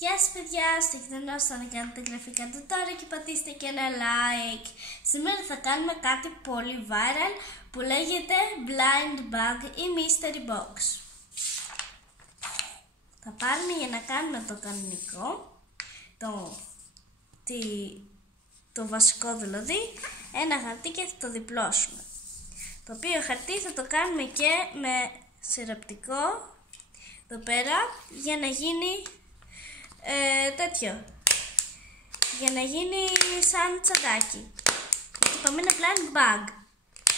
Γεια σας παιδιά, στο χθενός να κάνετε εγγραφή κάτω τώρα και πατήστε και ένα like. Σήμερα θα κάνουμε κάτι πολύ viral που λέγεται Blind Bag ή Mystery Box. Θα πάρουμε για να κάνουμε το κανονικό, το βασικό δηλαδή, ένα χαρτί και θα το διπλώσουμε. Το οποίο χαρτί θα το κάνουμε και με σειραπτικό εδώ πέρα για να γίνει τέτοιο, για να γίνει σαν τσαντάκι. Γιατί είπαμε είναι blind bag,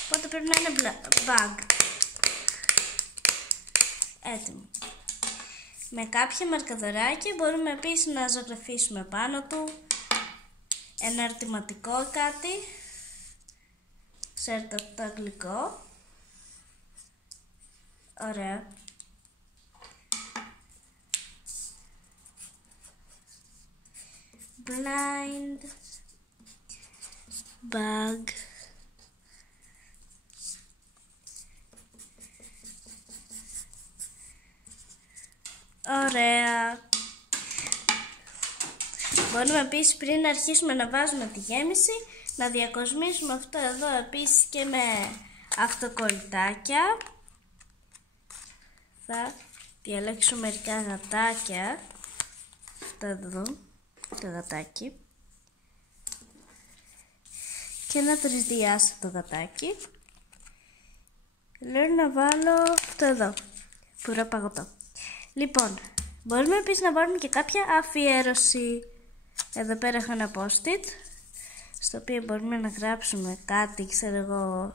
οπότε πρέπει να είναι bag. Έτοιμο. Με κάποια μαρκαδοράκια μπορούμε επίσης να ζωγραφίσουμε πάνω του ένα ερωτηματικό κάτι. Ξέρετε το αγγλικό. Ωραία. Blind bag. Ωραία. Μπορούμε επίσης πριν αρχίσουμε να βάζουμε τη γέμιση να διακοσμήσουμε αυτό εδώ επίσης και με αυτοκολλητάκια. Θα διαλέξω μερικά γατάκια. Αυτό εδώ, το γατάκι. Και να τρισδιάσω το γατάκι. Λέω να βάλω αυτό εδώ, πουρό παγωτό. Λοιπόν, μπορούμε επίσης να βάλουμε και κάποια αφιέρωση. Εδώ πέρα έχω ένα post-it, στο οποίο μπορούμε να γράψουμε κάτι, ξέρω εγώ,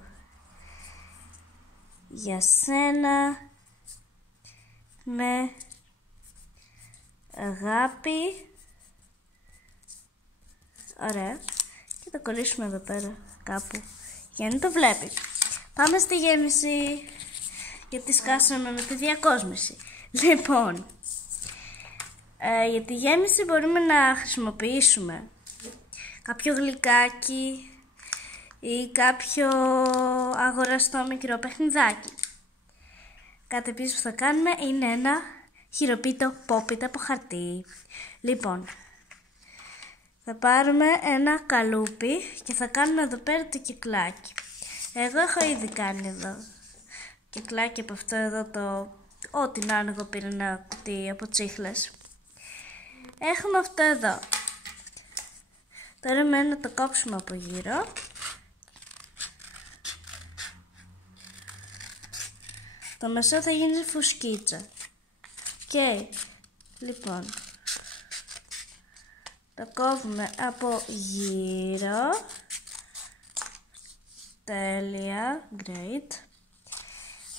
για σένα, με αγάπη. Ωραία. Και το κολλήσουμε εδώ πέρα κάπου για να το βλέπεις. Πάμε στη γέμιση, γιατί σκάσαμε με τη διακόσμηση. Λοιπόν, για τη γέμιση μπορούμε να χρησιμοποιήσουμε κάποιο γλυκάκι ή κάποιο αγοραστό μικρό παιχνιδάκι. Κάτι επίσης που θα κάνουμε είναι ένα χειροποίητο pop-it από χαρτί. Λοιπόν, θα πάρουμε ένα καλούπι και θα κάνουμε εδώ πέρα το κυκλάκι. Εγώ έχω ήδη κάνει εδώ κυκλάκι από αυτό εδώ ό,τι να είναι. Εγώ πήρα ένα κουτί από τσίχλες. Έχουμε αυτό εδώ. Τώρα μένει να το κόψουμε από γύρω. Το μεσό θα γίνει φουσκίτσα. Και λοιπόν, το κόβουμε από γύρω. Τέλεια, great.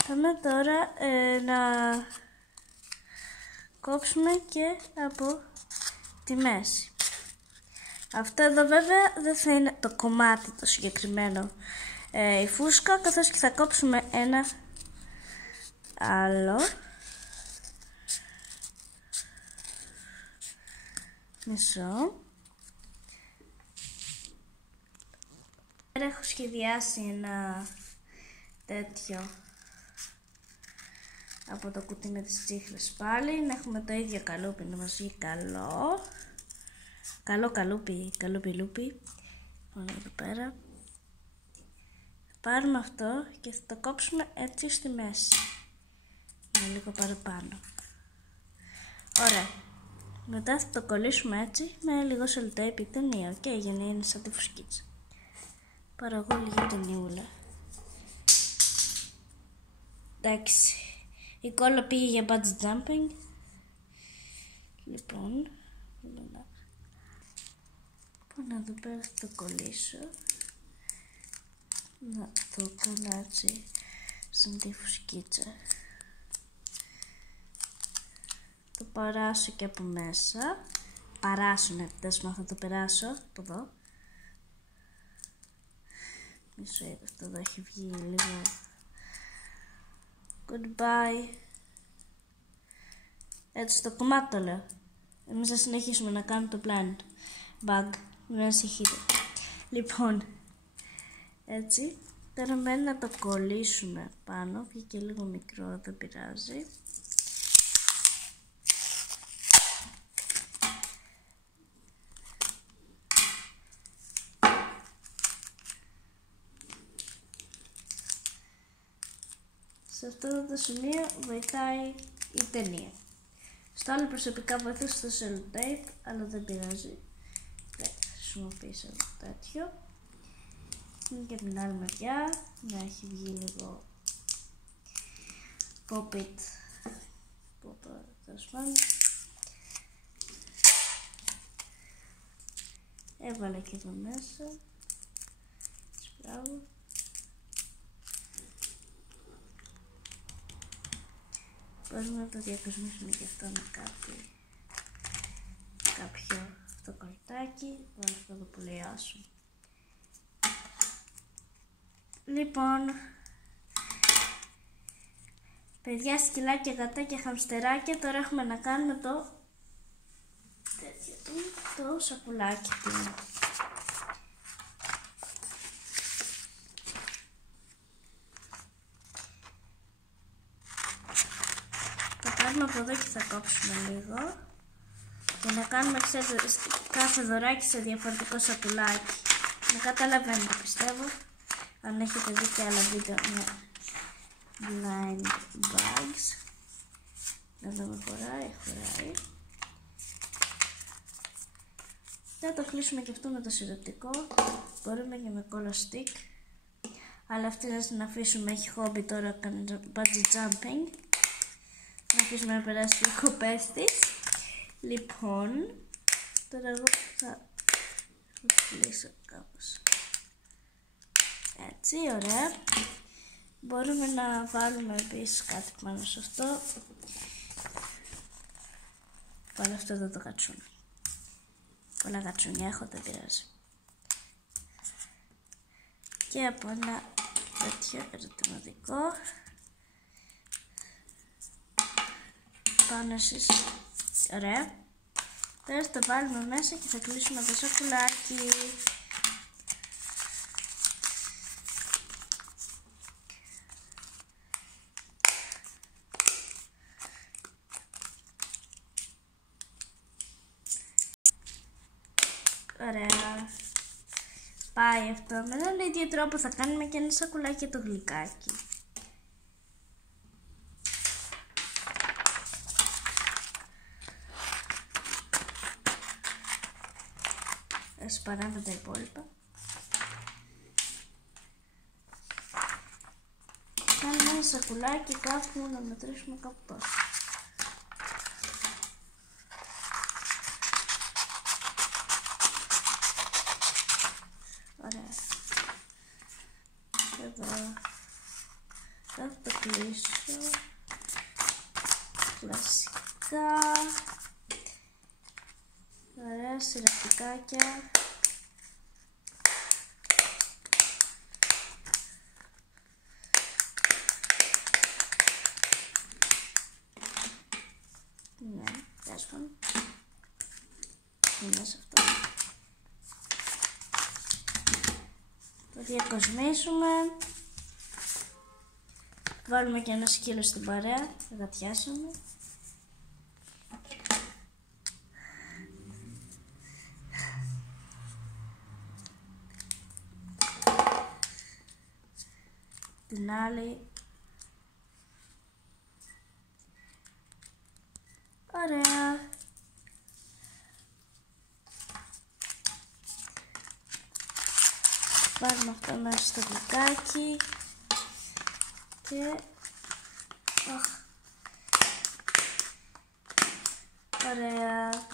Πάμε τώρα να κόψουμε και από τη μέση. Αυτό εδώ βέβαια δεν θα είναι το κομμάτι το συγκεκριμένο, η φούσκα, καθώς και θα κόψουμε ένα άλλο μισό. Έχω σχεδιάσει ένα τέτοιο από το κουτί με τις τσίχλες πάλι, να έχουμε το ίδιο καλούπι να μας βγει καλό καλούπι λούπι. Εδώ πέρα θα πάρουμε αυτό και θα το κόψουμε έτσι στη μέση, με λίγο παραπάνω. Ωραία. Μετά θα το κολλήσουμε έτσι με λίγο σελτέιπ ή ταινία, για να είναι σαν τη φουσκίτσα. Πάρω εγώ λίγη ταινιούλα. Εντάξει, η κόλλα πήγε για bungee jumping. Λοιπόν, εδώ πέρα θα το κολλήσω, να το κάνω έτσι σαν τη φουσκίτσα. Το παράσω και από μέσα. Θα το περάσω από εδώ. Μισό είδα, αυτό εδώ έχει βγει λίγο. Goodbye. Έτσι το κομμάτι το λέω. Εμείς θα συνεχίσουμε να κάνουμε το blind bag. Μην ανησυχείτε. Λοιπόν, έτσι. Τώρα μένει να το κολλήσουμε πάνω. Βγήκε λίγο μικρό, δεν πειράζει. σε αυτό το σημείο βοηθάει η ταινία. Στο άλλο προσωπικά βοηθούσε το sellotape, αλλά δεν πειράζει. Δεν χρησιμοποιήσω τέτοιο. Και από την άλλη μεριά να έχει βγει λίγο pop-it. Τέλος πάντων. Έβαλα και εδώ μέσα. Μπράβο. Μπορούμε να το διακοσμήσουμε και αυτό με κάποιο αυτό καρτάκι. Βάλω αυτό εδώ που λέει άσου. Λοιπόν, παιδιά, σκυλάκια, γατάκια, χαμστεράκια, τώρα έχουμε να κάνουμε το σακουλάκι του. Θα πάρουμε από εδώ και θα κόψουμε λίγο και να κάνουμε, ξέρετε, κάθε δωράκι σε διαφορετικό σακουλάκι. Να καταλαβαίνετε, πιστεύω, αν έχετε δει και άλλα βίντεο με blind bags. Να δούμε, χωράει. Θα το κλείσουμε και αυτό με το σιροπτικό. Μπορούμε και με cola stick. Αλλά αυτή να την αφήσουμε, έχει χόμπι τώρα, κάνει bungee jumping. Να αφήσουμε να περάσει οι κοπές της. Λοιπόν, τώρα εγώ θα κλείσω κάπως. Έτσι, ωραία. Μπορούμε να βάλουμε επίσης κάτι πάνω σε αυτό. Βάλω αυτό εδώ το κατσούνι. Πολλά κατσούνια έχω, δεν πειράζει. Και από ένα τέτοιο ερωτηματικό πάνω εσείς. Ωραία. Τώρα θα το βάλουμε μέσα και θα κλείσουμε το σακουλάκι. Ωραία. Πάει αυτό. Με έναν ίδιο τρόπο θα κάνουμε και ένα σακουλάκι για το γλυκάκι. Ας παράμε τα υπόλοιπα. Κάνουμε ένα σακουλάκι κάπου, να μετρήσουμε κάπου τόσο. Ωραία. Εδώ θα το κλείσω κλασικά. Ωραία, σιραπτικάκια. Ναι, τέλος πάντων. Είναι σε αυτό. Το διακοσμήσουμε. Βάλουμε και ένα σκύλο στην παρέα. Θα γατιάσουμε. Την άλλη. Ωραία. Βάλουμε αυτό μέσα στο γλυκάκι και ωραία.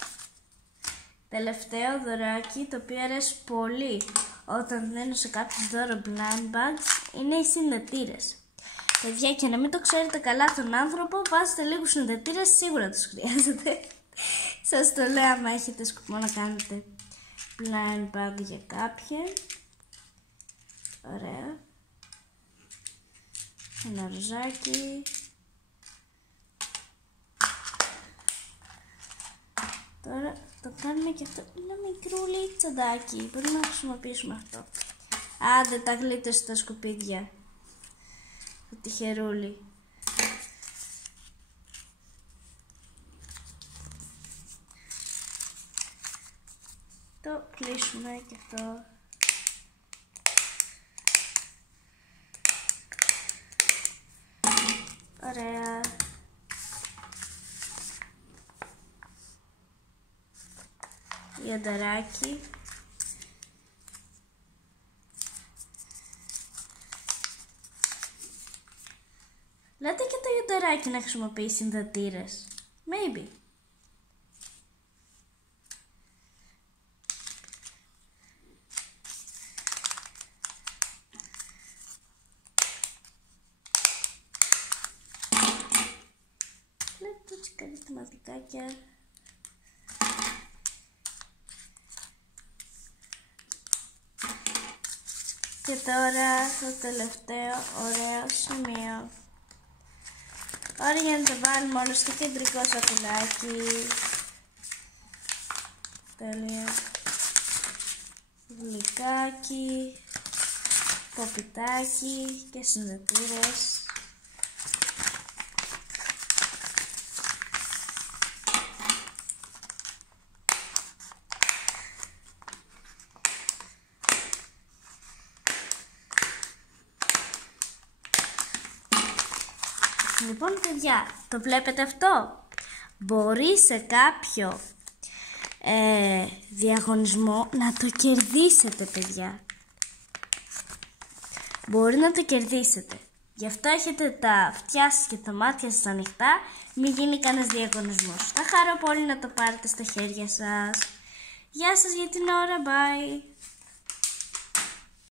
Τελευταίο δωράκι, το οποίο αρέσει πολύ όταν δίνω σε κάποιον δώρο blind bags, είναι οι συνδετήρες. Παιδιά, και να μην το ξέρετε καλά τον άνθρωπο, βάζετε λίγους συνδετήρες, σίγουρα τους χρειάζεται. Σας το λέω άμα έχετε σκοπό να κάνετε blind bag για κάποιον. Ωραία. Ένα ροζάκι. Τώρα το κάνουμε και αυτό. Ένα μικρούλι τσαντάκι. Μπορούμε να χρησιμοποιήσουμε αυτό. Άντε, τα γλίτωσε τα σκουπίδια. Το τυχερούλι. Το κλείσουμε και αυτό. Ιονταράκι. Λέτε και το ιονταράκι να χρησιμοποιεί συνδετήρες. Maybe. Λέτε έτσι καλή θεματικάκια. Και τώρα το τελευταίο ωραίο σημείο. Ωραία, για να το βάλουμε όλο στο κεντρικό σακουλάκι. Τέλεια. Γλυκάκι, ποπιτάκι και συνδετήρες. Λοιπόν παιδιά, το βλέπετε αυτό? Μπορεί σε κάποιο διαγωνισμό να το κερδίσετε παιδιά. Μπορεί να το κερδίσετε. Γι' αυτό έχετε τα αυτιά σας και τα μάτια σας ανοιχτά. Μην γίνει κανένας διαγωνισμός. Θα χαρώ πολύ να το πάρετε στα χέρια σας. Γεια σας για την ώρα, bye.